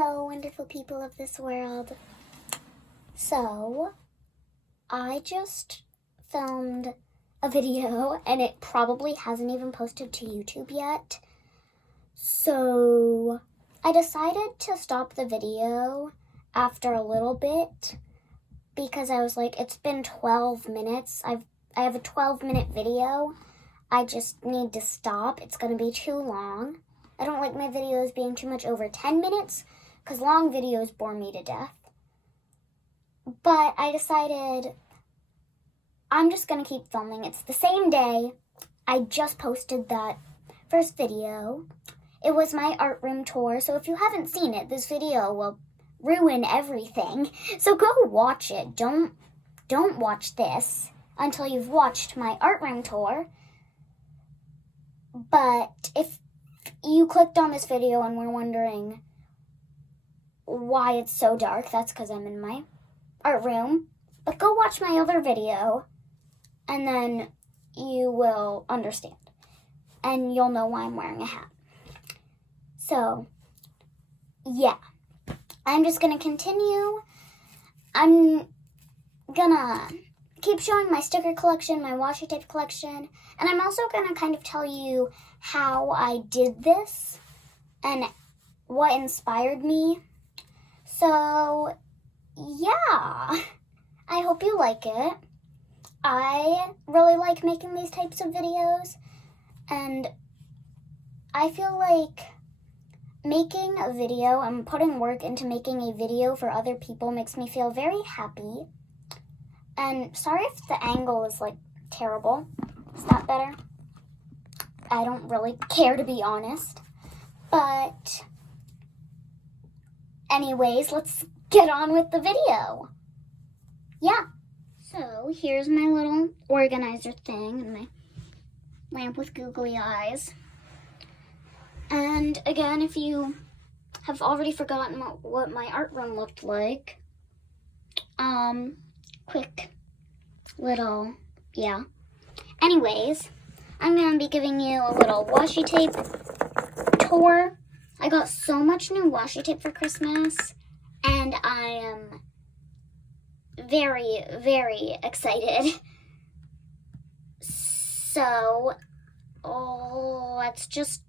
Hello, wonderful people of this world. So, I just filmed a video and it probably hasn't even posted to YouTube yet. So, I decided to stop the video after a little bit because I was like, it's been 12 minutes. I have a 12-minute video. I just need to stop. It's going to be too long. I don't like my videos being too much over 10 minutes because long videos bore me to death. But I decided I'm just going to keep filming. It's the same day I just posted that first video. It was my art room tour, so if you haven't seen it, this video will ruin everything. So go watch it. Don't watch this until you've watched my art room tour. But if you clicked on this video and were wondering why it's so dark, that's because I'm in my art room. But go watch my other video and then you will understand. And you'll know why I'm wearing a hat. So, yeah. I'm just going to continue. I'm going to keep showing my sticker collection, my washi tape collection, and I'm also going to kind of tell you how I did this and what inspired me. So, yeah, I hope you like it. I really like making these types of videos, and I feel like making a video and putting work into making a video for other people makes me feel very happy. And sorry if the angle is like terrible. Is that better? I don't really care, to be honest. But anyways, let's get on with the video. Yeah. So here's my little organizer thing and my lamp with googly eyes. And again, if you have already forgotten what my art room looked like, quick little, yeah. Anyways, I'm going to be giving you a little washi tape tour. I got so much new washi tape for Christmas, and I am very, very excited. So, let's just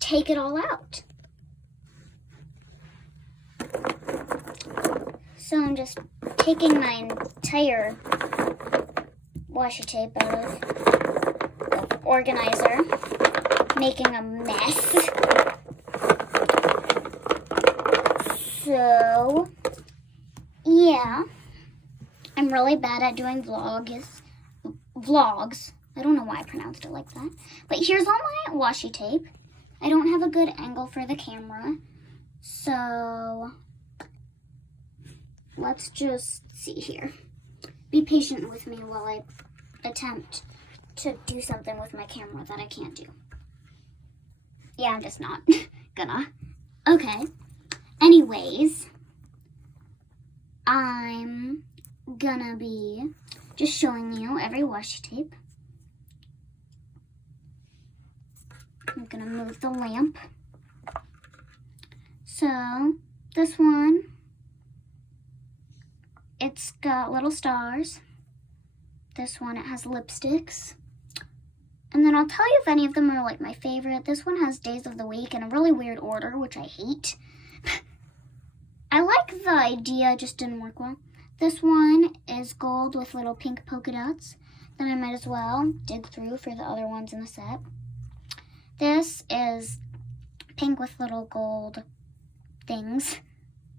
take it all out. So I'm just taking my entire washi tape out of the organizer, making a mess. So, yeah, I'm really bad at doing vlogs. I don't know why I pronounced it like that. But here's all my washi tape. I don't have a good angle for the camera, so let's just see here. Be patient with me while I attempt to do something with my camera that I can't do. Yeah, I'm just not gonna. Okay. Anyways, I'm gonna be just showing you every washi tape. I'm gonna move the lamp. So, this one, it's got little stars. This one, it has lipsticks. And then I'll tell you if any of them are like my favorite. This one has days of the week in a really weird order, which I hate. I like the idea, it just didn't work well. This one is gold with little pink polka dots. Then I might as well dig through for the other ones in the set. This is pink with little gold things,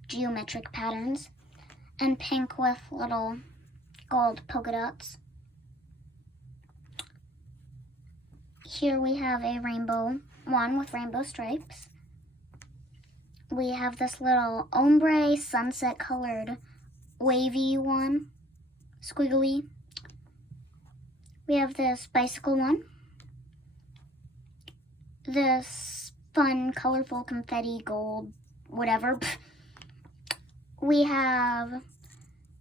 geometric patterns, and pink with little gold polka dots. Here we have a rainbow one with rainbow stripes. We have this little ombre sunset colored wavy one, squiggly. We have this bicycle one. This fun, colorful confetti gold, whatever. We have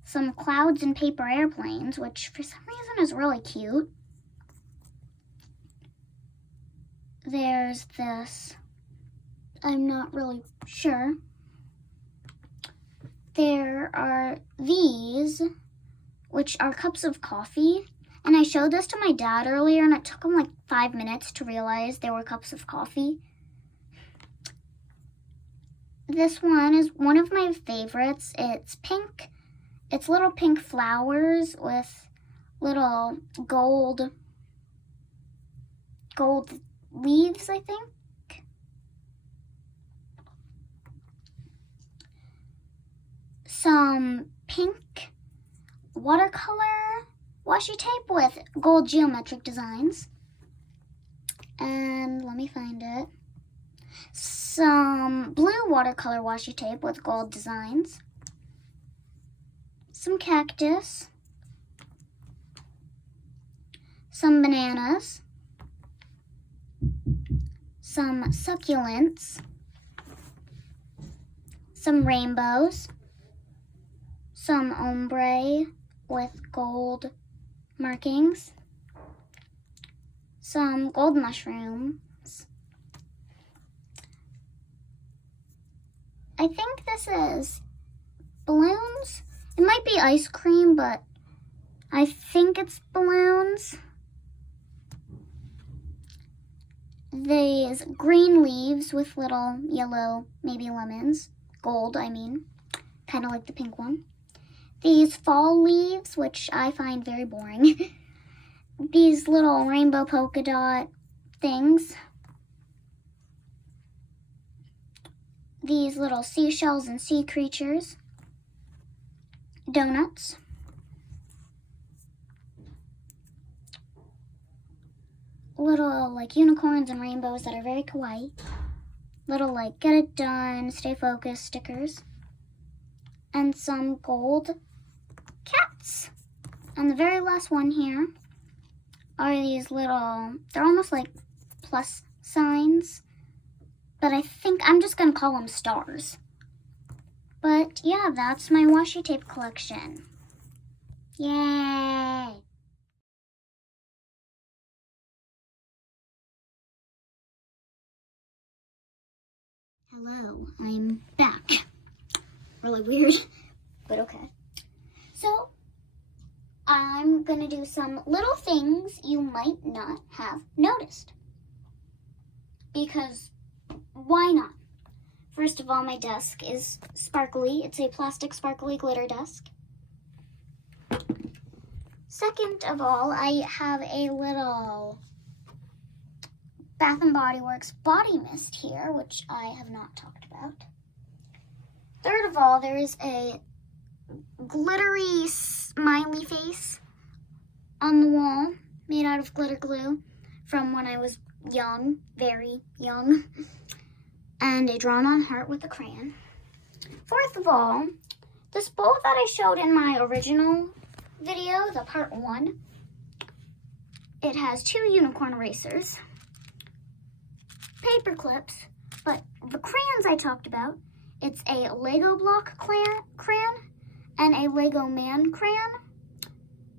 some clouds and paper airplanes, which for some reason is really cute. There's this I'm not really sure. There are these, which are cups of coffee. And I showed this to my dad earlier, and it took him like 5 minutes to realize they were cups of coffee. This one is one of my favorites. It's pink. It's little pink flowers with little gold leaves, I think. Some pink watercolor washi tape with gold geometric designs. And let me find it. Some blue watercolor washi tape with gold designs. Some cactus. Some bananas. Some succulents. Some rainbows. Some ombre with gold markings. Some gold mushrooms. I think this is balloons. It might be ice cream, but I think it's balloons. These green leaves with little yellow, maybe lemons. Gold, I mean. Kind of like the pink one. These fall leaves, which I find very boring. These little rainbow polka dot things. These little seashells and sea creatures. Donuts. Little like unicorns and rainbows that are very kawaii. Little like get it done, stay focused stickers. And some gold cats. And the very last one here are these little, they're almost like plus signs, but I think I'm just gonna call them stars. But yeah, that's my washi tape collection. Yay! Hello, I'm back. Really weird, but okay. So, I'm gonna do some little things you might not have noticed. Because, why not? First of all, my desk is sparkly. It's a plastic sparkly glitter desk. Second of all, I have a little Bath & Body Works body mist here, which I have not talked about. Third of all, there is a glittery smiley face on the wall made out of glitter glue from when I was young, very young, and a drawn-on heart with a crayon. Fourth of all, this bowl that I showed in my original video, the part 1, it has 2 unicorn erasers, paper clips, but the crayons I talked about, it's a Lego block crayon and a Lego man crayon,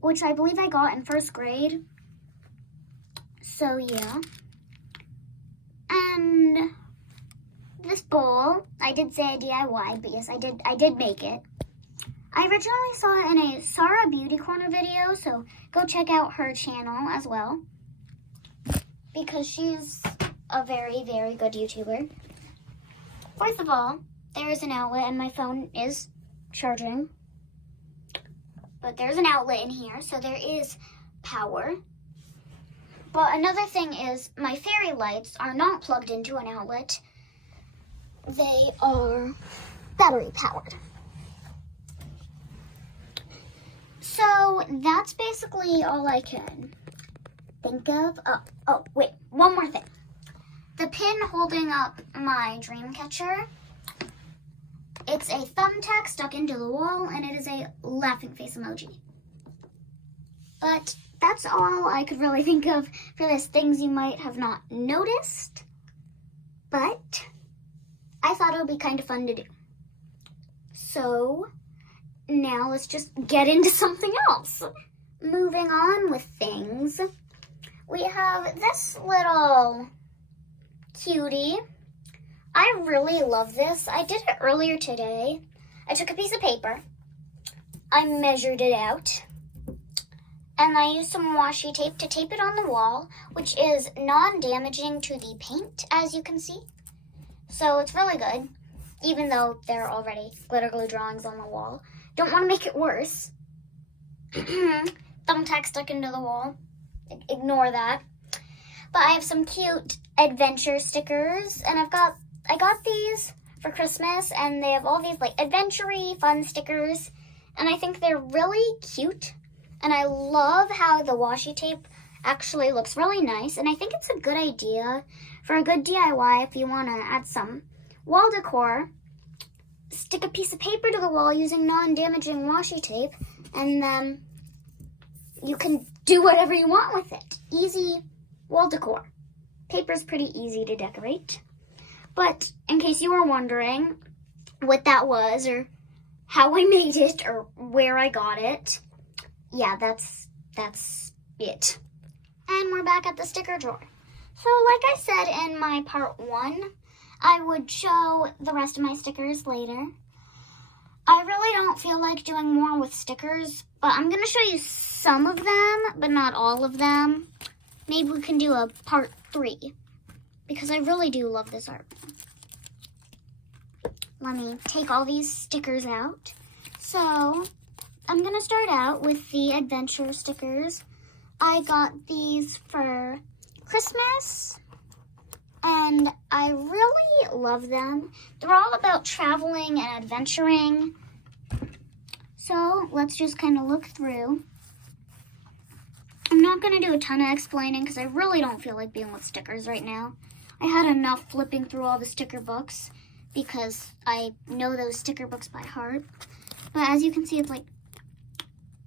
which I believe I got in 1st grade. So yeah. And this bowl, I did say a DIY because I did make it. I originally saw it in a Sarah Beauty Corner video, so go check out her channel as well, because she's a very, very good YouTuber. Fourth of all, there is an outlet, and my phone is charging. But there's an outlet in here, so there is power. But another thing is, my fairy lights are not plugged into an outlet. They are battery powered. So that's basically all I can think of. Oh, wait, one more thing. The pin holding up my dream catcher, it's a thumbtack stuck into the wall, and it is a laughing face emoji. But that's all I could really think of for this things you might have not noticed. But I thought it would be kind of fun to do. So now let's just get into something else. Moving on with things, we have this little cutie. I really love this. I did it earlier today. I took a piece of paper, I measured it out, and I used some washi tape to tape it on the wall, which is non-damaging to the paint, as you can see. So it's really good, even though there are already glitter glue drawings on the wall. Don't want to make it worse. Thumbtack stuck into the wall. Ignore that. But I have some cute adventure stickers, and I got these for Christmas, and they have all these like adventure-y fun stickers, and I think they're really cute. And I love how the washi tape actually looks really nice, and I think it's a good idea for a good DIY if you want to add some wall decor. Stick a piece of paper to the wall using non-damaging washi tape, and then you can do whatever you want with it. Easy wall decor. Paper's pretty easy to decorate. But in case you were wondering what that was, or how I made it, or where I got it, yeah, that's it. And we're back at the sticker drawer. So like I said in my part 1, I would show the rest of my stickers later. I really don't feel like doing more with stickers, but I'm going to show you some of them, but not all of them. Maybe we can do a part 3, because I really do love this art. Let me take all these stickers out. So I'm going to start out with the adventure stickers. I got these for Christmas, and I really love them. They're all about traveling and adventuring. So let's just kind of look through. I'm not going to do a ton of explaining because I really don't feel like being with stickers right now. I had enough flipping through all the sticker books because I know those sticker books by heart. But as you can see, it's like,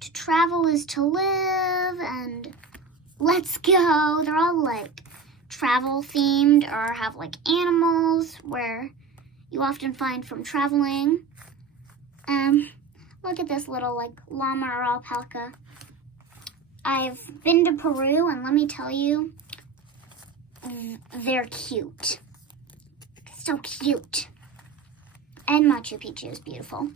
to travel is to live, and let's go. They're all like travel themed, or have like animals where you often find from traveling. Look at this little like llama or alpaca. I've been to Peru, and let me tell you, they're cute. So cute. And Machu Picchu is beautiful.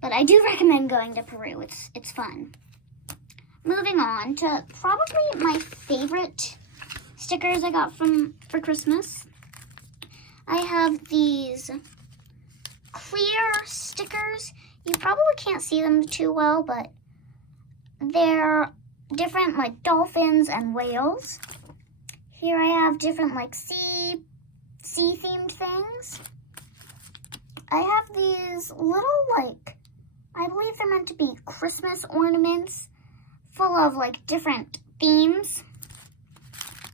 But I do recommend going to Peru. It's fun. Moving on to probably my favorite stickers I got for Christmas. I have these clear stickers. You probably can't see them too well, but they're different like dolphins and whales. Here I have different like sea themed things. I have these little like, I believe they're meant to be Christmas ornaments full of like different themes.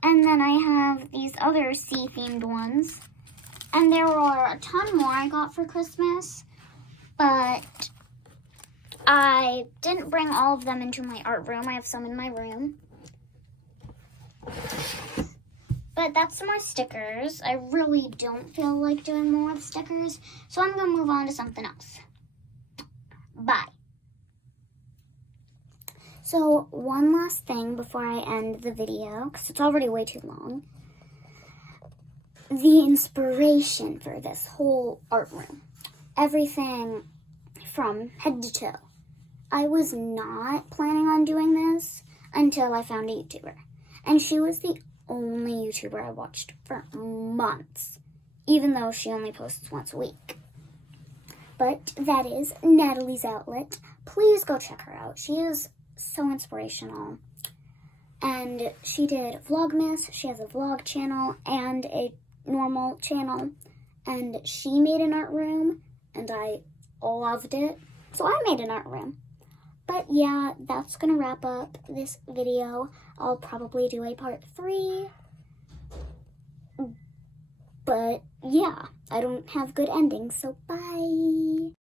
And then I have these other sea themed ones. And there are a ton more I got for Christmas, but I didn't bring all of them into my art room. I have some in my room. But that's my stickers. I really don't feel like doing more with stickers, so I'm going to move on to something else. Bye. So one last thing before I end the video, because it's already way too long. The inspiration for this whole art room. Everything from head to toe. I was not planning on doing this until I found a YouTuber. And she was the only YouTuber I watched for months, even though she only posts once a week. But that is Natalie's Outlet. Please go check her out. She is so inspirational. And she did Vlogmas. She has a vlog channel and a normal channel. And she made an art room, and I loved it. So I made an art room. But yeah, that's going to wrap up this video. I'll probably do a part 3. But yeah, I don't have good endings, so bye.